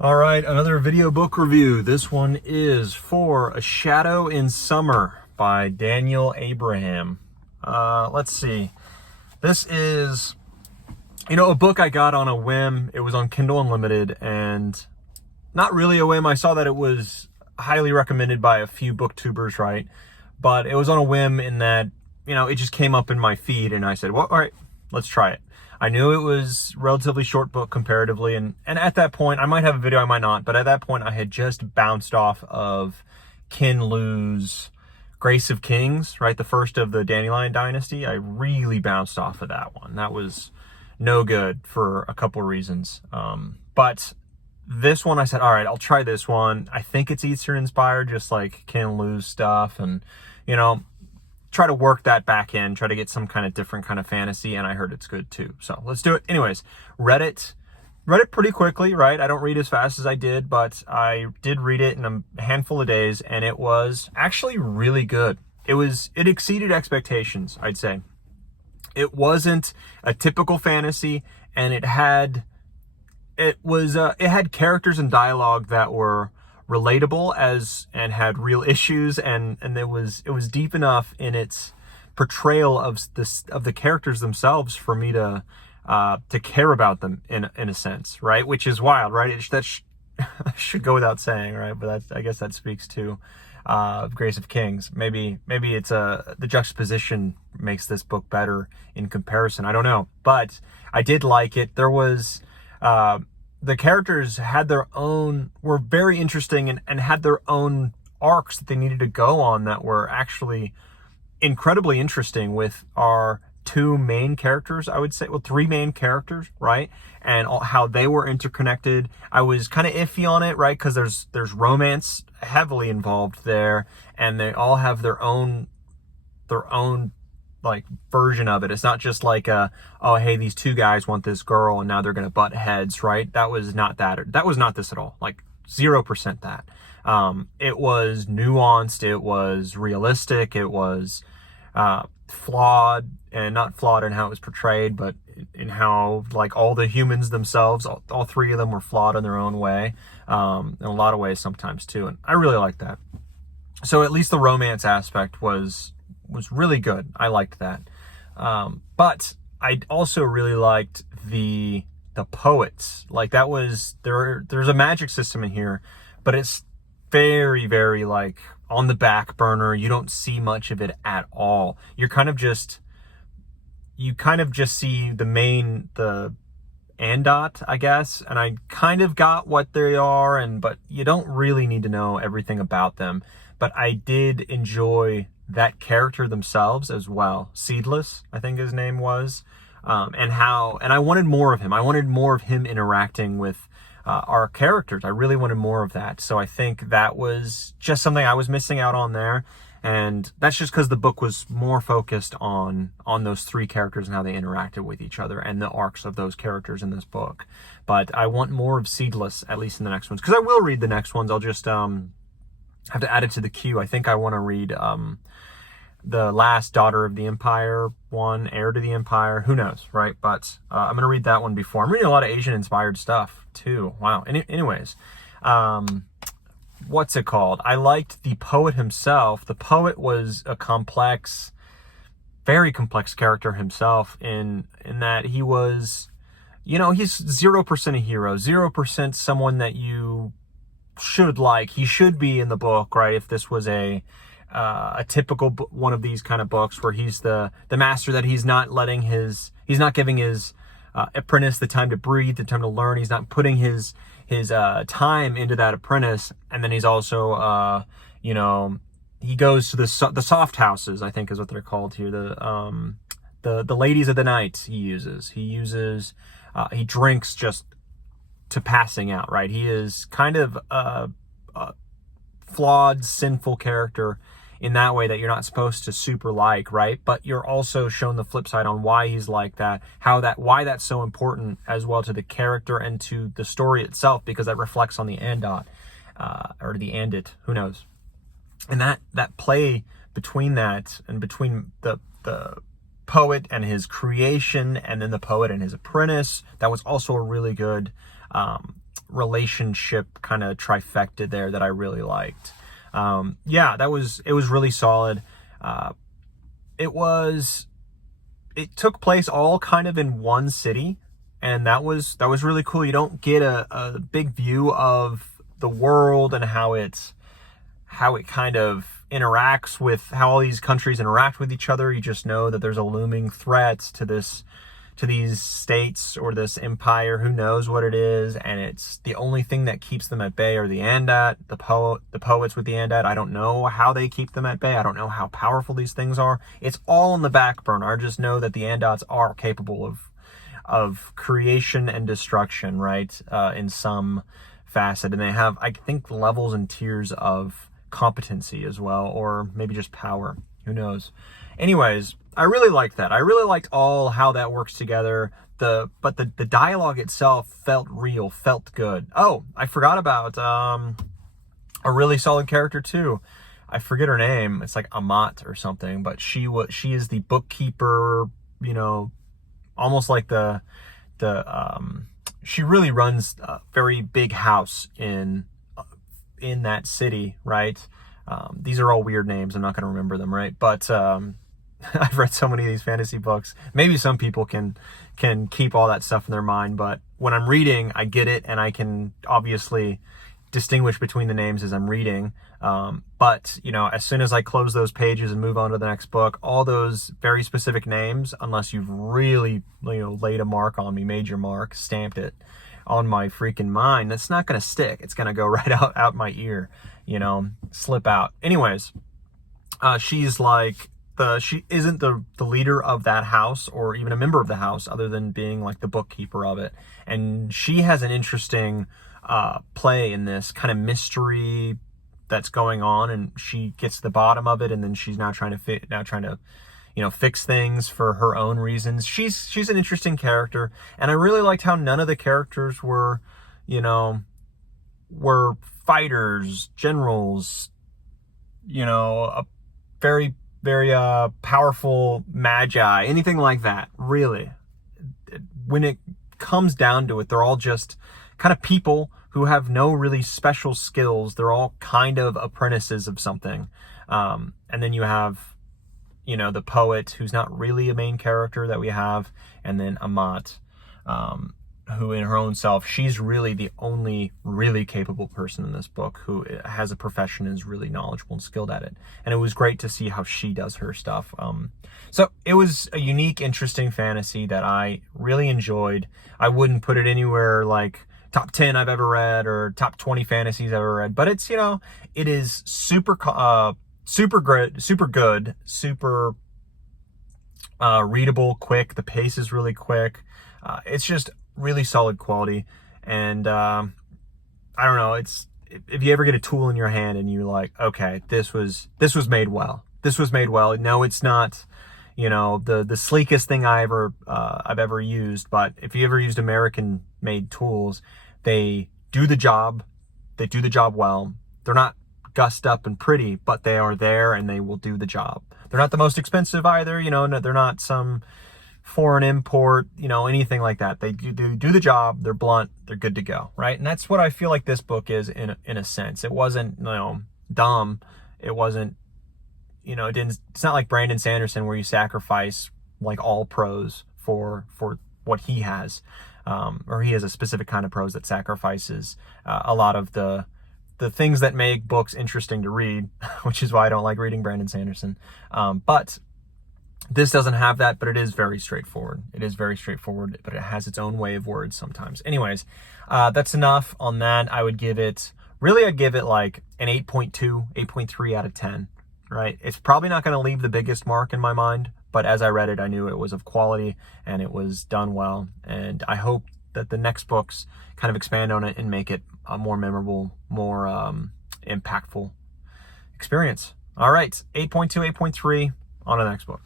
All right, another video book review. This one is For a Shadow in Summer by Daniel Abraham. Let's see. This is, a book I got on a whim. It was on Kindle Unlimited, and not really a whim. I saw that it was highly recommended by a few booktubers, right? But it was on a whim in that, it just came up in my feed, and I said, well, all right, let's try it. I knew it was relatively short book comparatively, and at that point, I might have a video, I might not, but at that point, I had just bounced off of Ken Liu's Grace of Kings, right? The first of the Dandelion Dynasty. I really bounced off of that one. That was no good for a couple of reasons. But this one, I said, all right, I'll try this one. I think it's Eastern inspired, just like Ken Liu's stuff, and, try to work that back in, try to get some kind of different kind of fantasy, and I heard it's good too. So let's do it. Anyways, read it pretty quickly, right? I don't read as fast as I did, but I did read it in a handful of days, and it was actually really good. It exceeded expectations, I'd say. It wasn't a typical fantasy, and it had characters and dialogue that were relatable and had real issues, and it was deep enough in its portrayal of the characters themselves for me to care about them in a sense, right? Which is wild, right? That should go without saying, right? But I guess that speaks to Grace of Kings. Maybe it's the juxtaposition makes this book better in comparison. I don't know, but I did like it. There was the characters were very interesting and had their own arcs that they needed to go on that were actually incredibly interesting with our two main characters, I would say. Well, three main characters, right? And how they were interconnected. I was kind of iffy on it, right? Because there's romance heavily involved there, and they all have their own like version of it. It's not just like oh, hey, these two guys want this girl and now they're gonna butt heads, right? That was not this at all. Like 0% that. It was nuanced, it was realistic, it was flawed, and not flawed in how it was portrayed, but in how, like, all the humans themselves, all three of them were flawed in their own way, in a lot of ways sometimes too, and I really liked that. So at least the romance aspect was really good. I liked that. But I also really liked the poets. Like, that was, there's a magic system in here, but it's very, very, like, on the back burner. You don't see much of it at all. You kind of just see the Andot, I guess, and I kind of got what they are, but you don't really need to know everything about them. But I did enjoy that character themselves as well. Seedless, I think his name was, and I wanted more of him. I wanted more of him interacting with our characters. I really wanted more of that. So I think that was just something I was missing out on there. And that's just because the book was more focused on those three characters and how they interacted with each other and the arcs of those characters in this book. But I want more of Seedless, at least in the next ones, because I will read the next ones. I'll just have to add it to the queue. I think I want to read the last Daughter of the Empire one, Heir to the Empire. Who knows, right? But I'm going to read that one before. I'm reading a lot of Asian-inspired stuff, too. Wow. Anyways, what's it called? I liked the poet himself. The poet was a very complex character himself in that he was, he's 0% a hero, 0% someone that you should like. He should be in the book, right? If this was a typical one of these kind of books where he's the master, that he's not giving his apprentice the time to breathe, the time to learn. He's not putting his time into that apprentice. And then he's also he goes to the soft houses, I think is what they're called here, the ladies of the night. He drinks just to passing out, right? He is kind of a flawed, sinful character in that way that you're not supposed to super like, right? But you're also shown the flip side on why he's like that, why that's so important as well to the character and to the story itself, because that reflects on the Andot, or the Andit, who knows? And that play between that and between the poet and his creation, and then the poet and his apprentice, that was also a really good relationship kind of trifecta there that I really liked. Yeah, it was really solid. It took place all kind of in one city, and that was really cool. You don't get a big view of the world and how it kind of interacts with how all these countries interact with each other. You just know that there's a looming threat to these states or this empire, who knows what it is, and it's the only thing that keeps them at bay are the Andat, the poets with the Andat. I don't know how they keep them at bay. I don't know how powerful these things are. It's all on the back burner. I just know that the Andats are capable of creation and destruction, right, in some facet, and they have, I think, levels and tiers of competency as well, or maybe just power. Who knows? Anyways, I really liked that. I really liked all how that works together. But the dialogue itself felt real, felt good. Oh, I forgot about a really solid character too. I forget her name. It's like Amat or something, but she is the bookkeeper, you know, almost like she really runs a very big house in that city, right? These are all weird names. I'm not going to remember them, right? But I've read so many of these fantasy books. Maybe some people can keep all that stuff in their mind, but when I'm reading, I get it, and I can obviously distinguish between the names as I'm reading. But, you know, as soon as I close those pages and move on to the next book, all those very specific names, unless you've really, you know, laid a mark on me, made your mark, stamped it on my freaking mind, that's not going to stick. It's going to go right out my ear, you know, slip out. Anyways, she's like, she isn't the leader of that house or even a member of the house, other than being like the bookkeeper of it. And she has an interesting play in this kind of mystery that's going on, and she gets to the bottom of it, and then she's now trying to you know, fix things for her own reasons. She's an interesting character, and I really liked how none of the characters were, you know, were fighters, generals, you know, a very powerful magi, anything like that. Really, when it comes down to it, they're all just kind of people who have no really special skills. They're all kind of apprentices of something. And then you have, you know, the poet, who's not really a main character that we have, and then Amat, who in her own self, she's really the only really capable person in this book who has a profession and is really knowledgeable and skilled at it. And it was great to see how she does her stuff. So it was a unique, interesting fantasy that I really enjoyed. I wouldn't put it anywhere like top 10 I've ever read or top 20 fantasies I've ever read, but it's, you know, it is super good, super readable, quick. The pace is really quick. It's just really solid quality. And I don't know, it's, if you ever get a tool in your hand and you're like, okay, this was made well. This was made well. No, it's not, you know, the sleekest thing I've ever used, but if you ever used American made tools, they do the job. They do the job well. They're not gussed up and pretty, but they are there and they will do the job. They're not the most expensive either, you know, they're not some foreign import, you know, anything like that. They do the job. They're blunt. They're good to go, right? And that's what I feel like this book is in a sense. It wasn't, you know, dumb. It wasn't, you know, it's not like Brandon Sanderson where you sacrifice like all prose for what he has, or he has a specific kind of prose that sacrifices a lot of the things that make books interesting to read, which is why I don't like reading Brandon Sanderson. But this doesn't have that, but it is very straightforward. It is very straightforward, but it has its own way of words sometimes. Anyways, that's enough on that. I'd give it like an 8.2, 8.3 out of 10, right? It's probably not going to leave the biggest mark in my mind, but as I read it, I knew it was of quality and it was done well. And I hope that the next books kind of expand on it and make it a more memorable, more impactful experience. All right, 8.2, 8.3, on to the next book.